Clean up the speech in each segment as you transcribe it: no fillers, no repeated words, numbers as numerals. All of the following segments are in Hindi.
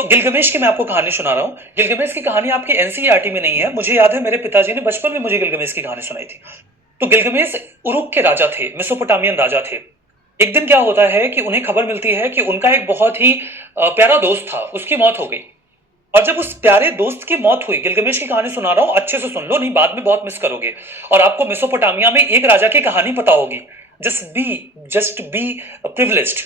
तो गिलगमेश की मैं आपको कहानी सुना रहा हूँ। गिलगमेश की कहानी आपकी एनसीईआरटी में नहीं है। मुझे याद है मेरे पिताजी ने बचपन में मुझे गिलगमेश की कहानी सुनाई थी। तो गिलगमेश उरुक के राजा थे, मेसोपोटामियन राजा थे। एक दिन क्या होता है कि उन्हें खबर मिलती है कि उनका एक बहुत ही प्यारा दोस्त था, उसकी मौत हो गई। और जब उस प्यारे दोस्त की मौत हुई, गिलगमेश की कहानी सुना रहा हूं, अच्छे से सुन लो, नहीं बाद में बहुत मिस करोगे। और आपको मेसोपोटामिया में एक राजा की कहानी पता होगी। जस्ट बी प्रिविलेज्ड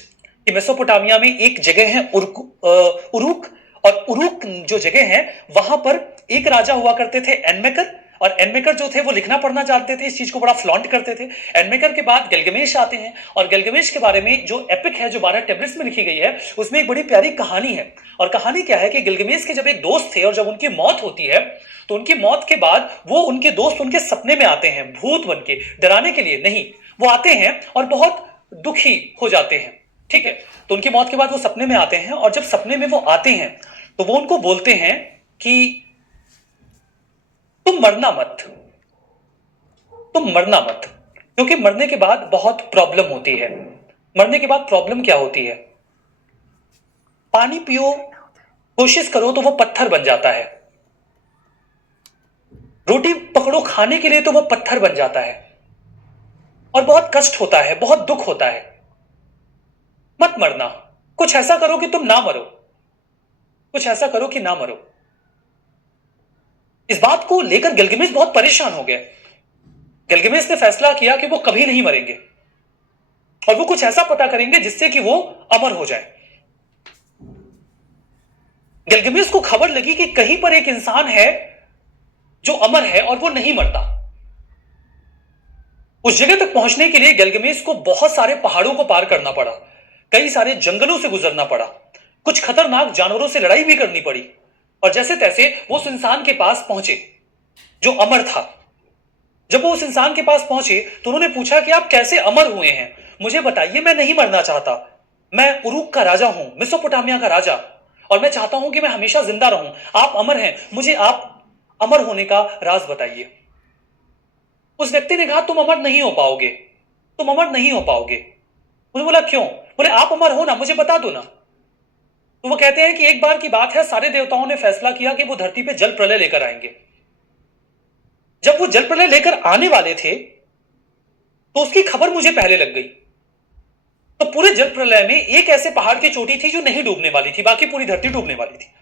कि मेसोपोटामिया में एक जगह है उरुक। और उरुक जो जगह है वहां पर एक राजा हुआ करते थे, एनमेकर। और एनमेकर जो थे वो लिखना पढ़ना जानते थे, इस चीज को बड़ा फ्लॉन्ट करते थे। एनमेकर के बाद गिलगमेश आते हैं, और गिलगमेश के बारे में जो एपिक है, जो 12 टेबलेट्स में लिखी गई है, उसमें एक बड़ी प्यारी कहानी है। और कहानी क्या है कि गिलगमेश के जब एक दोस्त थे और जब उनकी मौत होती है, तो उनकी मौत के बाद वो उनके दोस्त उनके सपने में आते हैं, भूत बन के, डराने के लिए नहीं। वो आते हैं और बहुत दुखी हो जाते हैं। ठीक है। तो उनकी मौत के बाद वो सपने में आते हैं, और जब सपने में वो आते हैं तो वो उनको बोलते हैं कि तुम मरना मत, तुम मरना मत, क्योंकि मरने के बाद बहुत प्रॉब्लम होती है। मरने के बाद प्रॉब्लम क्या होती है? पानी पियो, कोशिश करो तो वो पत्थर बन जाता है। रोटी पकड़ो खाने के लिए तो वो पत्थर बन जाता है। और बहुत कष्ट होता है, बहुत दुख होता है। मत मरना, कुछ ऐसा करो कि तुम ना मरो, कुछ ऐसा करो कि ना मरो। इस बात को लेकर गिलगमेश बहुत परेशान हो गया। गिलगमेश ने फैसला किया कि वो कभी नहीं मरेंगे, और वो कुछ ऐसा पता करेंगे जिससे कि वो अमर हो जाए। गिलगमेश को खबर लगी कि कहीं पर एक इंसान है जो अमर है और वो नहीं मरता। उस जगह तक पहुंचने के लिए गिलगमेश को बहुत सारे पहाड़ों को पार करना पड़ा, कई सारे जंगलों से गुजरना पड़ा, कुछ खतरनाक जानवरों से लड़ाई भी करनी पड़ी। और जैसे तैसे वो उस इंसान के पास पहुंचे जो अमर था। जब वो उस इंसान के पास पहुंचे तो उन्होंने पूछा कि आप कैसे अमर हुए हैं, मुझे बताइए, मैं नहीं मरना चाहता। मैं उरुक का राजा हूं, मेसोपोटामिया का राजा, और मैं चाहता हूं कि मैं हमेशा जिंदा रहूं। आप अमर हैं, मुझे आप अमर होने का राज बताइए। उस व्यक्ति ने कहा, तुम अमर नहीं हो पाओगे, तुम अमर नहीं हो पाओगे। उन्होंने बोला, क्यों? बोले, आप अमर हो ना, मुझे बता दो ना। तो वो कहते हैं कि एक बार की बात है, सारे देवताओं ने फैसला किया कि वो धरती पे जल प्रलय लेकर आएंगे। जब वो जल प्रलय लेकर आने वाले थे तो उसकी खबर मुझे पहले लग गई। तो पूरे जल प्रलय में एक ऐसे पहाड़ की चोटी थी जो नहीं डूबने वाली थी, बाकी पूरी धरती डूबने वाली थी।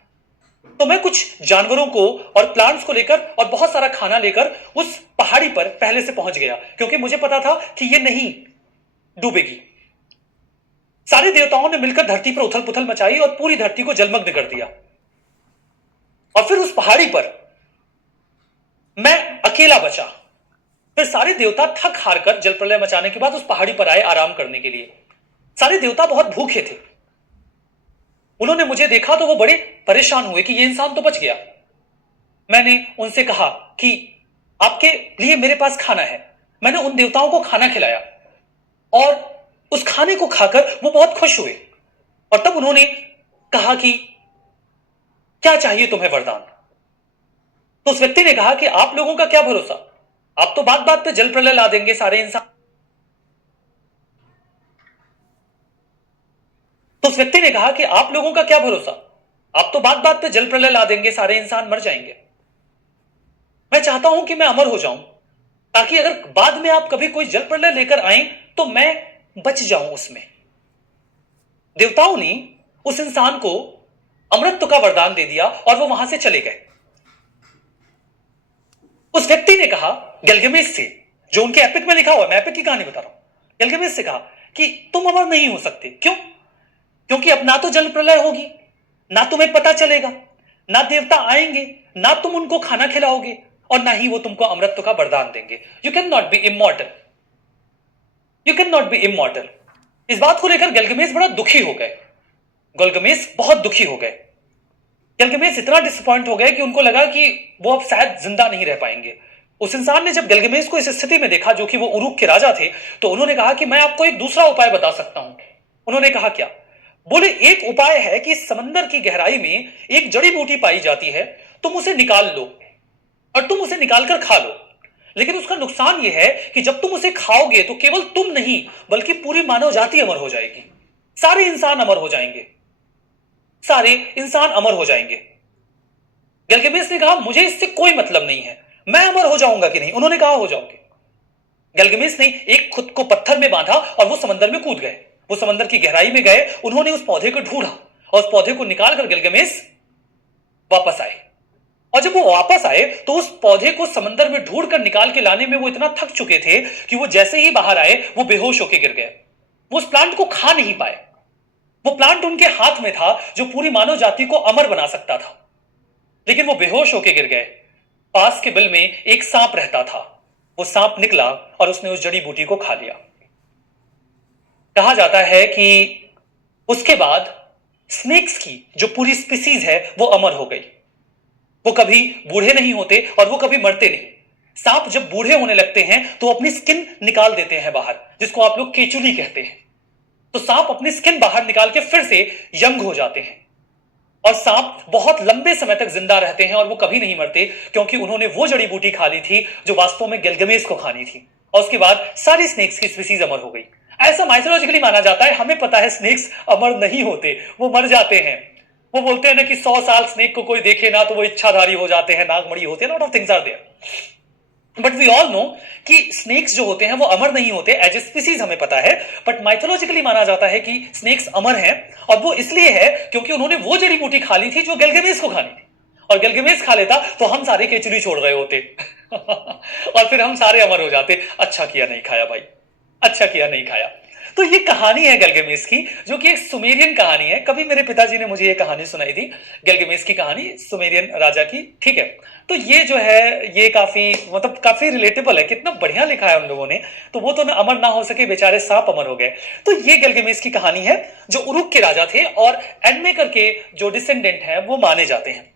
तो मैं कुछ जानवरों को और प्लांट्स को लेकर और बहुत सारा खाना लेकर उस पहाड़ी पर पहले से पहुंच गया, क्योंकि मुझे पता था कि ये नहीं डूबेगी। सारे देवताओं ने मिलकर धरती पर उथल पुथल मचाई और पूरी धरती को जलमग्न कर दिया। और फिर उस पहाड़ी पर मैं अकेला बचा। फिर सारे देवता थक हार कर जल प्रलय मचाने के बाद उस पहाड़ी पर आए आराम करने के लिए। सारे देवता बहुत भूखे थे। उन्होंने मुझे देखा तो वो बड़े परेशान हुए कि ये इंसान तो बच गया। मैंने उनसे कहा कि आपके लिए मेरे पास खाना है। मैंने उन देवताओं को खाना खिलाया, और उस खाने को खाकर वो बहुत खुश हुए। और तब उन्होंने कहा कि क्या चाहिए तुम्हें वरदान? तो उस व्यक्ति ने कहा कि आप लोगों का क्या भरोसा, आप तो बात बात पे जल प्रलय ला देंगे, सारे इंसान। तो उस व्यक्ति ने कहा कि आप लोगों का क्या भरोसा, आप तो बात बात पे जल प्रलय ला देंगे, सारे इंसान मर जाएंगे। मैं चाहता हूं कि मैं अमर हो जाऊं, ताकि अगर बाद में आप कभी कोई जल प्रलय लेकर आए तो मैं बच जाऊं उसमें। देवताओं ने उस इंसान को अमृत का वरदान दे दिया और वो वहां से चले गए। उस व्यक्ति ने कहा गिलगमेश से, जो उनके एपिक में लिखा हुआ है, मैं एपिक की कहानी बता रहा हूं, गिलगमेश से कहा कि तुम अमर नहीं हो सकते। क्यों? क्योंकि अब ना तो जल प्रलय होगी, ना तुम्हें पता चलेगा, ना देवता आएंगे, ना तुम उनको खाना खिलाओगे, और ना ही वो तुमको अमृत का वरदान देंगे। You can not be immortal, you can not be immortal. इस बात को लेकर गिलगमेश बड़ा दुखी हो गए। गिलगमेश बहुत दुखी हो गए। गिलगमेश इतना डिसअपॉइंट हो गए कि उनको लगा कि वो अब शायद जिंदा नहीं रह पाएंगे। उस इंसान ने जब गिलगमेश को इस स्थिति में देखा, जो कि वो उरुक के राजा थे, तो उन्होंने कहा कि मैं आपको एक दूसरा उपाय बता सकता हूं। उन्होंने कहा, क्या? बोले, एक उपाय है कि समंदर की गहराई में एक जड़ी बूटी पाई जाती है, तुम उसे निकाल लो और तुम उसे निकालकर खा लो। लेकिन उसका नुकसान यह है कि जब तुम उसे खाओगे तो केवल तुम नहीं बल्कि पूरी मानव जाति अमर हो जाएगी, सारे इंसान अमर हो जाएंगे। सारे इंसान अमर हो जाएंगे। गिलगामेश ने कहा मुझे इससे कोई मतलब नहीं है, मैं अमर हो जाऊंगा कि नहीं। उन्होंने कहा हो जाओगे। गिलगामेश ने एक खुद को पत्थर में बांधा और वो समंदर में कूद गए। वो समंदर की गहराई में गए, उन्होंने उस पौधे को ढूंढा और उस पौधे को निकालकर गिलगामेश वापस आए। और जब वो वापस आए तो उस पौधे को समंदर में ढूंढ कर निकाल के लाने में वो इतना थक चुके थे कि वो जैसे ही बाहर आए वो बेहोश होकर गिर गए। वो उस प्लांट को खा नहीं पाए। वो प्लांट उनके हाथ में था जो पूरी मानव जाति को अमर बना सकता था, लेकिन वो बेहोश होकर गिर गए। पास के बिल में एक सांप रहता था। वो सांप निकला और उसने उस जड़ी बूटी को खा लिया। कहा जाता है कि उसके बाद स्नेक्स की जो पूरी स्पीसीज है वो अमर हो गई। वो कभी बूढ़े नहीं होते और वो कभी मरते नहीं। सांप जब बूढ़े होने लगते हैं तो अपनी स्किन निकाल देते हैं बाहर, जिसको आप लोग केचुली कहते हैं। तो सांप अपनी स्किन बाहर निकाल के फिर से यंग हो जाते हैं और सांप बहुत लंबे समय तक जिंदा रहते हैं और वो कभी नहीं मरते, क्योंकि उन्होंने वो जड़ी बूटी खा ली थी जो वास्तव में गिलगामेश को खानी थी। और उसके बाद सारी स्नेक्स की स्पीसीज अमर हो गई। ऐसा माइथोलॉजिकली माना जाता है। हमें पता है स्नेक्स अमर नहीं होते, वो मर जाते हैं। वो बोलते हैं ना कि 100 साल स्नेक को कोई देखे ना तो वो इच्छाधारी हो जाते हैं, नागमणि होते हैं, lot of things are there. But we all know कि स्नेक्स जो होते हैं वो अमर नहीं होते, एज ए स्पीसीज हमें पता है। बट माइथोलॉजिकली माना जाता है कि स्नेक्स अमर हैं, और वो इसलिए है क्योंकि उन्होंने वो जड़ी बूटी खा ली थी जो गिलगामेश को खानी थी। और गिलगामेश खा लेता तो हम सारे केचुली छोड़ रहे होते और फिर हम सारे अमर हो जाते। अच्छा किया नहीं खाया भाई, अच्छा किया नहीं खाया। तो ये कहानी है गिलगामेश की, जो कि एक सुमेरियन कहानी है। कभी मेरे पिताजी ने मुझे ये कहानी सुनाई थी, गिलगामेश की कहानी, सुमेरियन राजा की। ठीक है, तो ये जो है ये काफी मतलब काफी रिलेटेबल है। कितना बढ़िया लिखा है उन लोगों ने। तो वो तो अमर ना हो सके, बेचारे सांप अमर हो गए। तो ये गिलगामेश की कहानी है, जो उरुक के राजा थे और एडमेकर के जो डिसेंडेंट हैं वो माने जाते हैं।